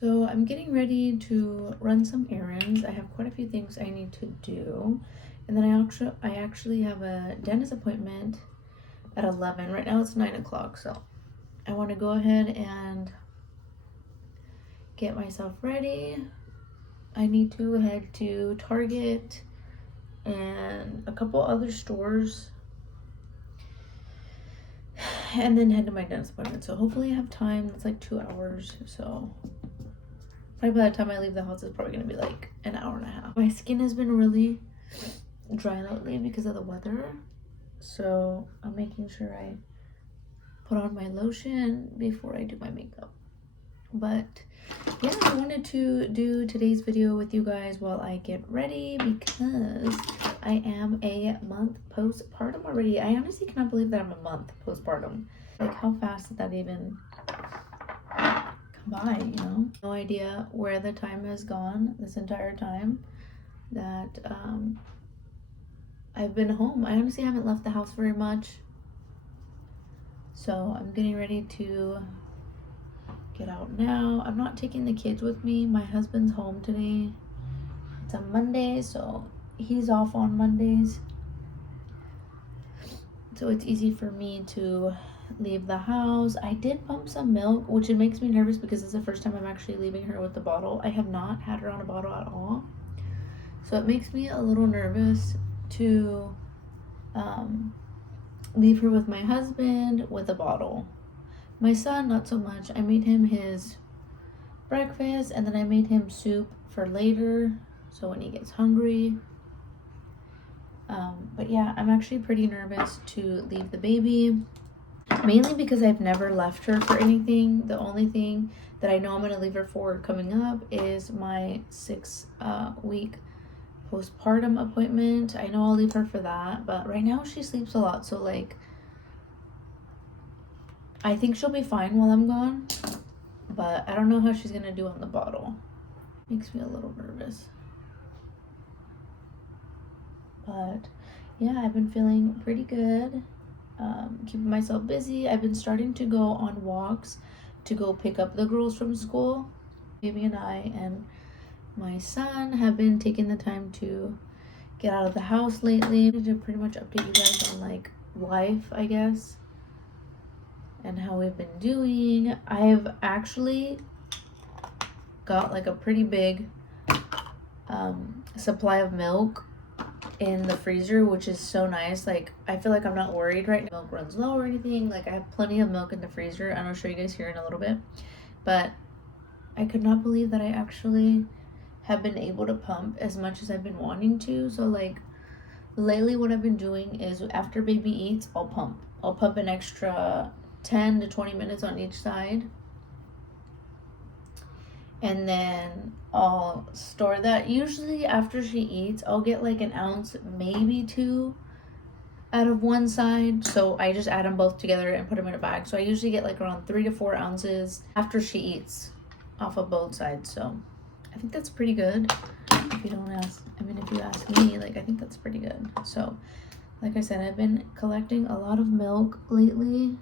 So I'm getting ready to run some errands. I have quite a few things I need to do. And then I actually have a dentist appointment at 11. Right now it's 9 o'clock, so I want to go ahead and get myself ready. I need to head to Target and a couple other stores and then head to my dentist appointment. So hopefully I have time. It's like 2 hours, so probably by the time I leave the house, it's probably gonna be like an hour and a half. My skin has been really dry lately because of the weather, so I'm making sure I put on my lotion before I do my makeup. But yeah, I wanted to do today's video with you guys while I get ready because I am a month postpartum already. I honestly cannot believe that I'm a month postpartum. Like, how fast did that even come by, you know? No idea where the time has gone this entire time that I've been home. I honestly haven't left the house very much. So I'm getting ready to get out now. I'm not taking the kids with me. My husband's home today. It's a Monday, so he's off on Mondays. So it's easy for me to leave the house. I did pump some milk, which it makes me nervous because it's the first time I'm actually leaving her with the bottle. I have not had her on a bottle at all. So it makes me a little nervous to leave her with my husband with a bottle. My son, not so much. I made him his breakfast and then I made him soup for later, so when he gets hungry. But yeah, I'm actually pretty nervous to leave the baby, mainly because I've never left her for anything. The only thing that I know I'm going to leave her for coming up is my 6-week postpartum appointment. I know I'll leave her for that, but right now she sleeps a lot, so like I think she'll be fine while I'm gone, but I don't know how she's gonna do on the bottle. Makes me a little nervous. But yeah, I've been feeling pretty good, keeping myself busy. I've been starting to go on walks to go pick up the girls from school. Baby and I and my son have been taking the time to get out of the house lately to pretty much update you guys on like life, I guess, and how we've been doing. I've actually got like a pretty big supply of milk in the freezer, which is so nice. Like, I feel like I'm not worried right now. Milk runs low or anything. Like, I have plenty of milk in the freezer, and I'll show you guys here in a little bit. But I could not believe that I actually have been able to pump as much as I've been wanting to. So like lately what I've been doing is after baby eats, I'll pump an extra 10 to 20 minutes on each side, and then I'll store that. Usually after she eats, I'll get like an ounce, maybe 2 out of one side, so I just add them both together and put them in a bag. So I usually get like around 3 to 4 ounces after she eats off of both sides. So I think that's pretty good. If you don't ask, I mean, if you ask me, like, I think that's pretty good. So like I said, I've been collecting a lot of milk lately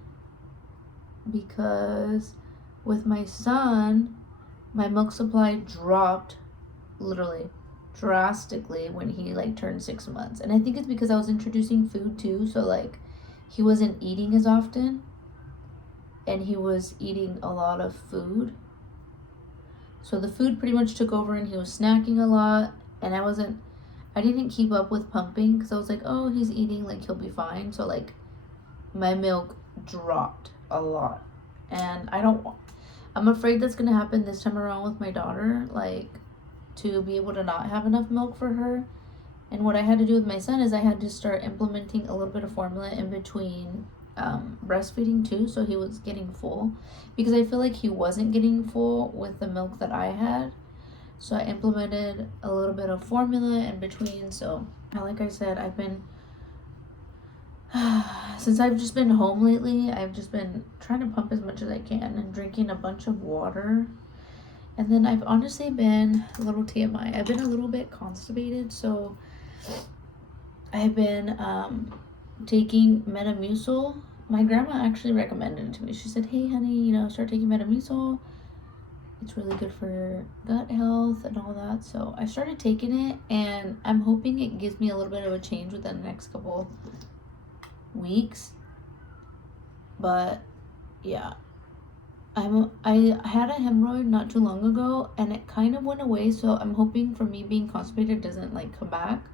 because with my son, my milk supply dropped literally drastically when he like turned 6 months. And I think it's because I was introducing food too, so like he wasn't eating as often and he was eating a lot of food. So the food pretty much took over and he was snacking a lot, and I didn't keep up with pumping because I was like, oh, he's eating, like he'll be fine. So like my milk dropped a lot, and I'm afraid that's gonna happen this time around with my daughter, like to be able to not have enough milk for her. And what I had to do with my son is I had to start implementing a little bit of formula in between breastfeeding too, so he was getting full, because I feel like he wasn't getting full with the milk that I had. So I implemented a little bit of formula in between. So like I said, I've been since I've just been home lately, I've just been trying to pump as much as I can and drinking a bunch of water. And then I've honestly been, a little TMI, I've been a little bit constipated, so I've been taking Metamucil. My grandma actually recommended it to me. She said, hey honey, start taking Metamucil. It's really good for gut health and all that. So I started taking it, and I'm hoping it gives me a little bit of a change within the next couple weeks. But yeah, I had a hemorrhoid not too long ago, and it kind of went away. So I'm hoping for me being constipated doesn't like come back.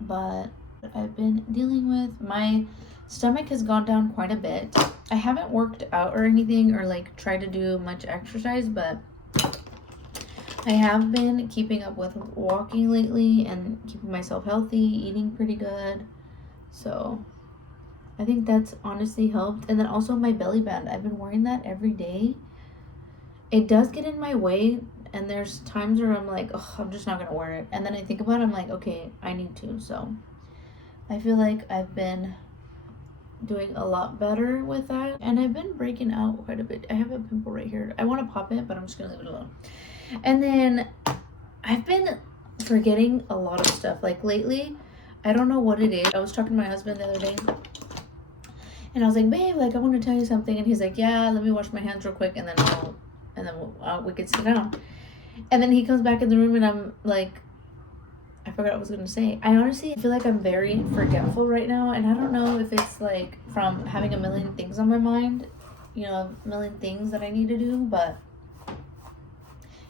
But I've been dealing with, my stomach has gone down quite a bit. I haven't worked out or anything or like tried to do much exercise, but I have been keeping up with walking lately and keeping myself healthy, eating pretty good. So I think that's honestly helped. And then also my belly band, I've been wearing that every day. It does get in my way, and there's times where I'm like, oh, I'm just not gonna wear it. And then I think about it, I'm like, okay, I need to. So I feel like I've been doing a lot better with that, and I've been breaking out quite a bit. I have a pimple right here. I want to pop it, but I'm just gonna leave it alone. And then I've been forgetting a lot of stuff. Like lately, I don't know what it is. I was talking to my husband the other day, and I was like, babe, like I want to tell you something. And he's like, yeah, let me wash my hands real quick, and then we could sit down. And then he comes back in the room, and I'm like, I forgot what I was gonna say. I honestly feel like I'm very forgetful right now, and I don't know if it's like from having a million things on my mind, a million things that I need to do, but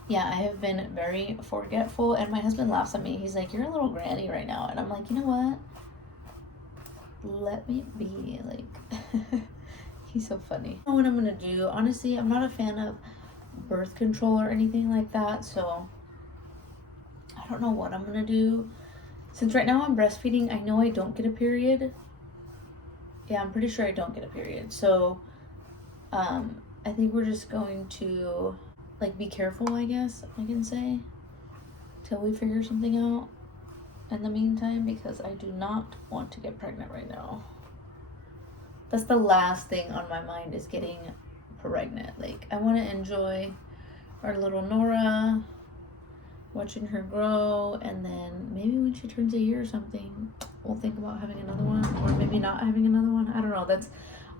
yeah, I have been very forgetful, and my husband laughs at me. He's like, you're a little granny right now, and I'm like, you know what? Let me be, like, he's so funny. I don't know what I'm gonna do. Honestly, I'm not a fan of birth control or anything like that, so I don't know what I'm gonna do. Since right now I'm breastfeeding, I know I don't get a period. Yeah, I'm pretty sure I don't get a period. So, I think we're just going to, like, be careful, I guess I can say, till we figure something out in the meantime, because I do not want to get pregnant right now. That's the last thing on my mind, is getting pregnant. Like, I want to enjoy our little Nora, watching her grow, and then maybe when she turns a year or something, we'll think about having another one, or maybe not having another one. I don't know. That's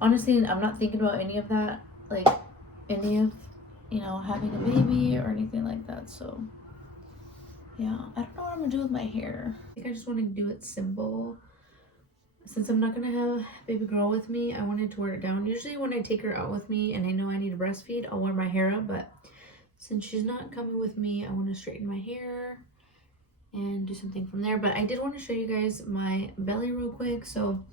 honestly, I'm not thinking about any of that, like any of, having a baby or anything like that. So yeah, I don't know what I'm gonna do with my hair. I think I just want to do it simple. Since I'm not gonna have baby girl with me, I wanted to wear it down. Usually when I take her out with me and I know I need to breastfeed, I'll wear my hair up, but since she's not coming with me, I want to straighten my hair and do something from there. But I did want to show you guys my belly real quick. So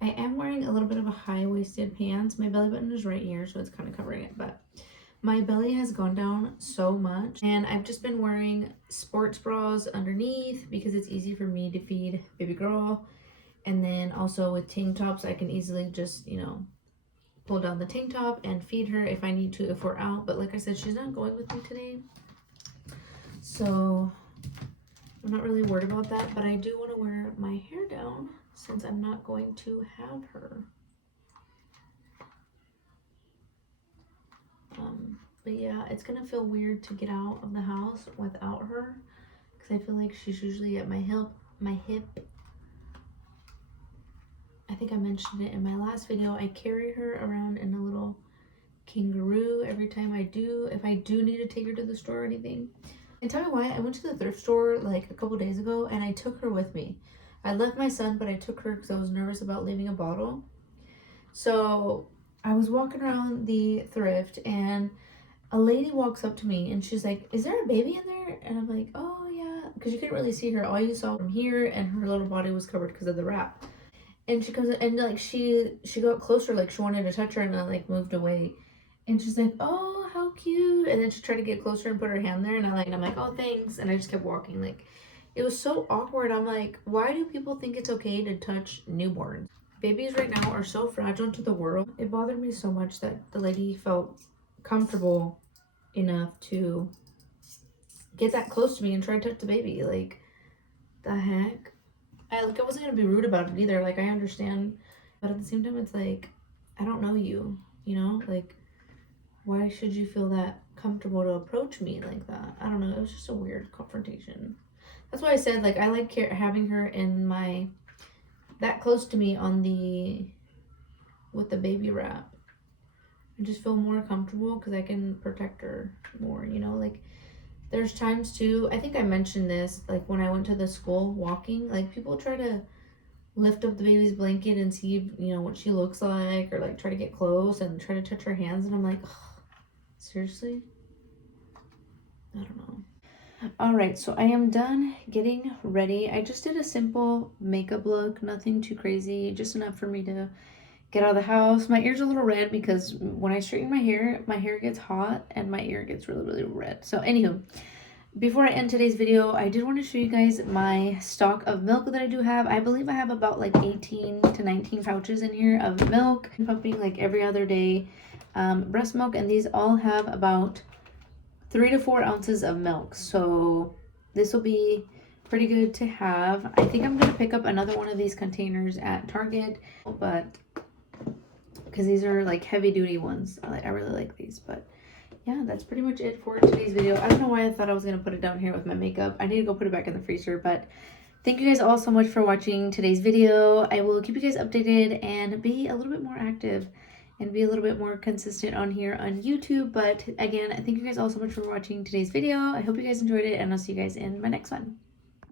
I am wearing a little bit of a high-waisted pants. My belly button is right here, so it's kind of covering it, but my belly has gone down so much, and I've just been wearing sports bras underneath because it's easy for me to feed baby girl. And then also with tank tops, I can easily just, pull down the tank top and feed her if I need to, if we're out. But like I said, she's not going with me today, so I'm not really worried about that. But I do want to wear my hair down since I'm not going to have her. But yeah, it's gonna feel weird to get out of the house without her, because I feel like she's usually at my hip. I think I mentioned it in my last video. I carry her around in a little kangaroo every time if I do need to take her to the store or anything. And tell me why, I went to the thrift store like a couple days ago, and I took her with me. I left my son, but I took her because I was nervous about leaving a bottle. So I was walking around the thrift, and a lady walks up to me and she's like, is there a baby in there? And I'm like, oh yeah, because you couldn't really see her. All you saw from here, and her little body was covered because of the wrap. And she comes and like she got closer, like she wanted to touch her, and I like moved away. And she's like, oh, how cute. And then she tried to get closer and put her hand there, and I'm like, oh, thanks. And I just kept walking. Like, it was so awkward. I'm like, why do people think it's okay to touch newborns? Babies right now are so fragile to the world. It bothered me so much that the lady felt comfortable enough to get that close to me and try to touch the baby. Like, the heck? I wasn't gonna be rude about it either. Like, I understand, but at the same time, it's like, I don't know you, like, why should you feel that comfortable to approach me like that? I don't know. It was just a weird confrontation. That's why I said, like, I like having her in that close to me with the baby wrap. I just feel more comfortable because I can protect her more, you know, like there's times too, I think I mentioned this, like when I went to the school walking, like people try to lift up the baby's blanket and see, you know, what she looks like, or like try to get close and try to touch her hands, and I'm like, seriously? I don't know. All right, so I am done getting ready. I just did a simple makeup look, nothing too crazy, just enough for me to get out of the house. My ear's a little red because when I straighten my hair gets hot and my ear gets really, really red. So anywho, before I end today's video, I did want to show you guys my stock of milk that I do have. I believe I have about like 18 to 19 pouches in here of milk. I'm pumping like every other day breast milk, and these all have about 3 to 4 ounces of milk. So this will be pretty good to have. I think I'm going to pick up another one of these containers at Target, but because these are like heavy duty ones. I really like these, but yeah, that's pretty much it for today's video. I don't know why I thought I was going to put it down here with my makeup. I need to go put it back in the freezer, but thank you guys all so much for watching today's video. I will keep you guys updated and be a little bit more active and be a little bit more consistent on here on YouTube. But again, thank you guys all so much for watching today's video. I hope you guys enjoyed it, and I'll see you guys in my next one.